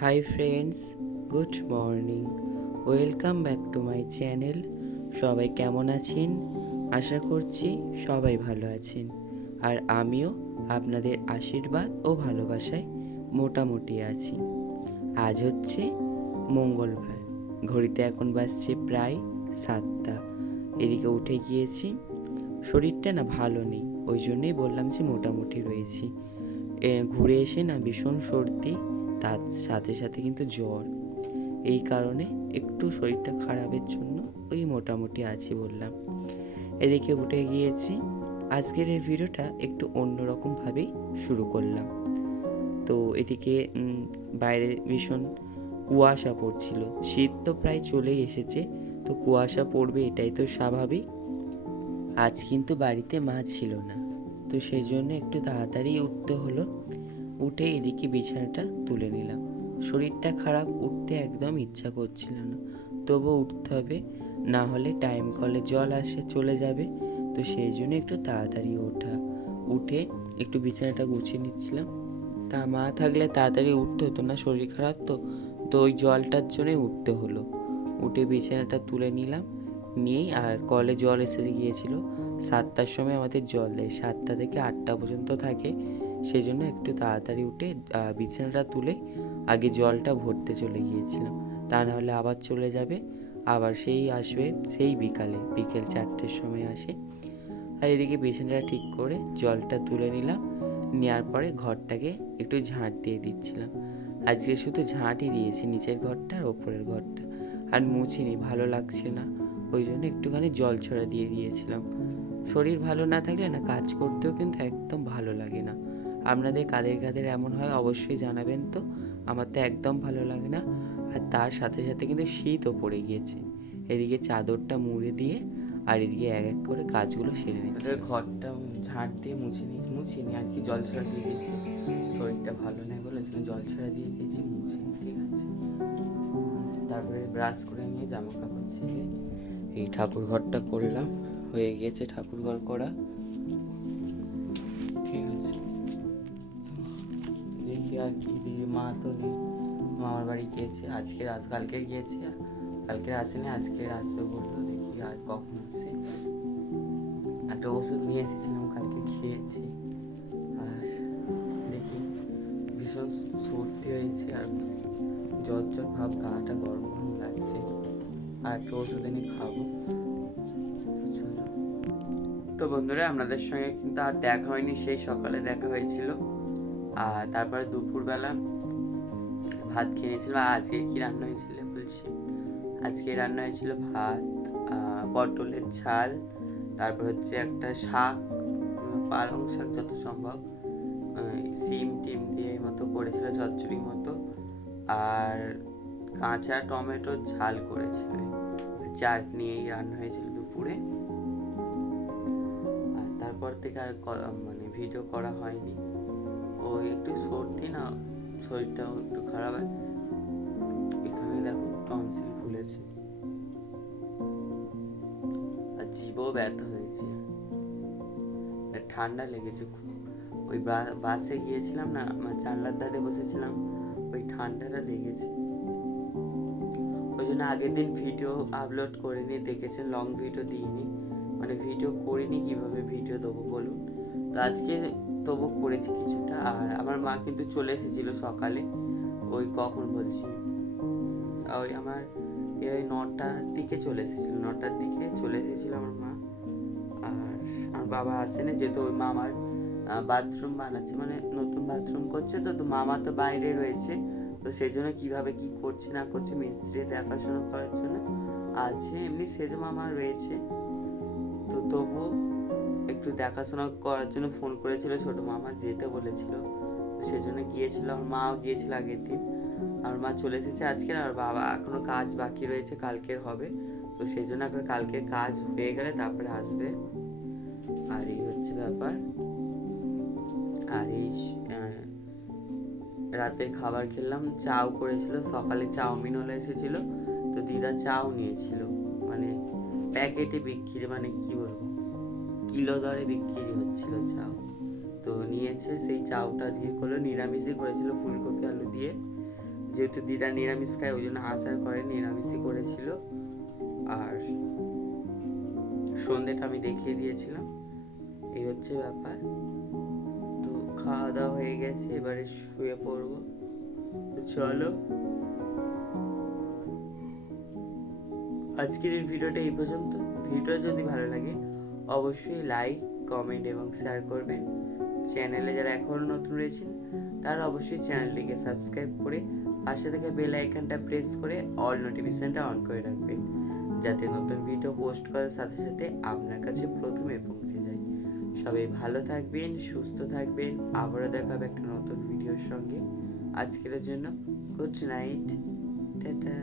Hi friends good morning welcome back to my channel সবাই কেমন আছেন? আশা করছি সবাই ভালো আছেন। আর আমিও আপনাদের আশীর্বাদ ও ভালোবাসায় মোটামুটি আছি। আজ হচ্ছে মঙ্গলবার। ঘড়িতে এখন বাজছে প্রায় সাতটা। এদিকে উঠে গিয়েছি। শরীরটা না ভালো নেই। ওই জন্যই বললাম যে মোটামুটি রয়েছি। ঘুরে এসে না ভীষণ সর্দি তার সাথে সাথে কিন্তু জ্বর। এই কারণে একটু শরীরটা খারাপের জন্য ওই মোটামুটি আছি বললাম। এদিকে উঠে গিয়েছি। আজকের এই ভিডিওটা একটু অন্যরকমভাবেই শুরু করলাম। তো এদিকে বাইরে ভীষণ কুয়াশা পড়ছিল। শীত তো প্রায় চলেই এসেছে। তো কুয়াশা পড়বে এটাই তো স্বাভাবিক। আজ কিন্তু বাড়িতে মা ছিল না। তো সেই জন্য একটু তাড়াতাড়ি উঠতে হলো। উঠে এদিকে বিছানাটা তুলে নিলাম। শরীরটা খারাপ, উঠতে একদম ইচ্ছা করছিল না। তবুও উঠতে হবে, না হলে টাইম কলে জল আসে, চলে যাবে। তো সেই জন্য একটু তাড়াতাড়ি ওঠা। উঠে একটু বিছানাটা গুছিয়ে নিচ্ছিলাম। তা মা থাকলে তাড়াতাড়ি উঠতে হতো না, শরীর খারাপ তো। তো ওই জলটার জন্যই উঠতে হলো। উঠে বিছানাটা তুলে নিলাম নিয়েই আর কলে জল এসে গিয়েছিল। সাতটার সময় আমাদের জল দেয়। সাতটা থেকে আটটা পর্যন্ত থাকে। সেই জন্য একটু তাড়াতাড়ি উঠে বিছানাটা তুলে আগে জলটা ভরতে চলে গিয়েছিলাম। তা নাহলে আবার চলে যাবে, আবার সেই আসবে সেই বিকালে, বিকেল চারটের সময় আসে। আর এদিকে বিছানাটা ঠিক করে জলটা তুলে নিলাম, নেওয়ার পরে ঘরটাকে একটু ঝাঁট দিয়ে দিচ্ছিলাম। আজকে শুধু ঝাঁটই দিয়েছি, নিচের ঘরটা আর ওপরের ঘরটা। আর মুছিনি, ভালো লাগছে না, ওই জন্য একটুখানি জল ছড়া দিয়ে দিয়েছিলাম। শরীর ভালো না থাকলে না, কাজ করতেও কিন্তু একদম ভালো লাগে না। আপনাদের কাদের কাদের এমন হয় অবশ্যই জানাবেন তো। আমার তো একদম ভালো লাগে না। আর তার সাথে সাথে কিন্তু শীতও পড়ে গিয়েছে। এদিকে চাদরটা মুড়ে দিয়ে আর এদিকে এক এক করে কাজগুলো সেরে নিচ্ছে। ঘরটা ঝাঁট দিয়ে মুছে নিয়েছি মুছিনি আর কি জল ছড়া দিয়ে দিয়েছি। শরীরটা ভালো নেই বলে জল ছড়া দিয়ে দিয়েছি, মুছি ঠিক আছে। তারপরে ব্রাশ করে নিয়ে জামা কাপড় ছেড়ে এই ঠাকুর ঘরটা করলাম। হয়ে গিয়েছে ঠাকুর ঘর করা। ঠিক আছে। দেখি আর কি দিয়ে মা তো মামার বাড়ি গিয়েছে, আজকে আজ কালকে গিয়েছে। কালকে আসেনি, আজকে আসবে বলল দেখি আর কখন আসে। একটা ওষুধ নিয়ে এসেছিলাম, কালকে খেয়েছি। আর দেখি, ভীষণ সর্দি হয়েছে আর জ্বর জ্বর ভাব, গাটা গরম গরম লাগছে। আর একটা ওষুধ এনে খাব। তো বন্ধুরা, আপনাদের সঙ্গে কিন্তু আর দেখা হয়নি, সেই সকালে দেখা হয়েছিল। আর তারপরে দুপুরবেলা ভাত খেয়ে নিয়েছিলাম আর আজকে কি রান্না হয়েছিল বলছি? আজকে রান্না হয়েছিল ভাত পটলের ঝাল, তারপর হচ্ছে একটা শাক পালং শাক যত সম্ভব সিম টিম দিয়ে মতো করেছিল চচ্চড়ি মতো, আর কাঁচা টমেটোর ঝাল করেছিল। চাটনি এই রান্না হয়েছিল দুপুরে। আর তারপর থেকে আর মানে ভিডিও করা হয়নি। ওই একটু সর্দি না, শরীরটাও একটু খারাপ হয়। এখানে দেখো টনসিল ফুলেছে। আর জিভও ব্যথা হয়েছে। ঠান্ডা লেগেছে খুব। ওই বাসে গিয়েছিলাম না মানে জানলার ধারে বসেছিলাম, ওই ঠান্ডাটা লেগেছে। ওই জন্য আগের দিন ভিডিও আপলোড করিনি, দেখেছেন লং ভিডিও দিইনি। মানে ভিডিও করিনি কীভাবে ভিডিও দেবো বলুন? তো আজকে তবু করেছি কিছুটা। আর আমার মা কিন্তু চলে এসেছিল সকালে। ওই কখন বলছি? ওই আমার এই নটার দিকে চলে এসেছিল, নটার দিকে চলে এসেছিল আমার মা। আর আমার বাবা আসেনি, যেহেতু ওই মামার বাথরুম বানাচ্ছে মানে নতুন বাথরুম করছে তো তো মামা তো বাইরে রয়েছে। তো সেই জন্য কীভাবে কী করছে না করছে মিস্ত্রি দেখাশোনা করার জন্য আছে, এমনি সেজ মামা রয়েছে। তো তবু একটু দেখাশোনা করার জন্য ফোন করেছিল ছোট মামা যেতে বলেছিল। সেজন্য গিয়েছিল, আমার মাও গিয়েছিল আগের দিন। আমার মা চলে এসেছে আজকে আর বাবা এখনও কাজ বাকি রয়েছে, কালকের হবে। তো সেই জন্য এখন কালকের কাজ হয়ে গেলে তারপরে আসবে। আর এই হচ্ছে ব্যাপার। আর এই রাতের খাবার খেলাম, চাও করেছিল, সকালে চাউমিন হলে এসেছিল। তো দিদা চাও নিয়েছিল। প্যাকেটে বিক্রি মানে কি বলব? কিলো দরে বিক্রি হচ্ছিল চাও তো নিয়েছে, সেই চাউটা আজকে করল, নিরামিষই করেছিল ফুলকপি, আলু দিয়ে। যেহেতু দিদা নিরামিষ খায়, ওই জন্য আসার করে, নিরামিষই করেছিল। আর সন্ধ্যেটা আমি দেখিয়ে দিয়েছিলাম। এই হচ্ছে ব্যাপার। তো খাওয়া দাওয়া হয়ে গেছে, এবারে শুয়ে পড়ব। চলো। আজকের এই ভিডিওটা এই পর্যন্ত। ভিডিও যদি ভালো লাগে, অবশ্যই লাইক কমেন্ট এবং শেয়ার করবেন। চ্যানেলে যারা এখনও নতুন রয়েছেন, তারা অবশ্যই চ্যানেলটিকে সাবস্ক্রাইব করে পাশে থাকা বেল আইকনটা প্রেস করে অল নোটিফিকেশনটা অন করে রাখবেন, যাতে নতুন ভিডিও পোস্ট করার সাথে সাথে আপনার কাছে প্রথমে পৌঁছে যায়। সবাই ভালো থাকবেন, সুস্থ থাকবেন, আবারও দেখা হবে একটা নতুন ভিডিওর সঙ্গে। আজকের জন্য গুড নাইট টাটা।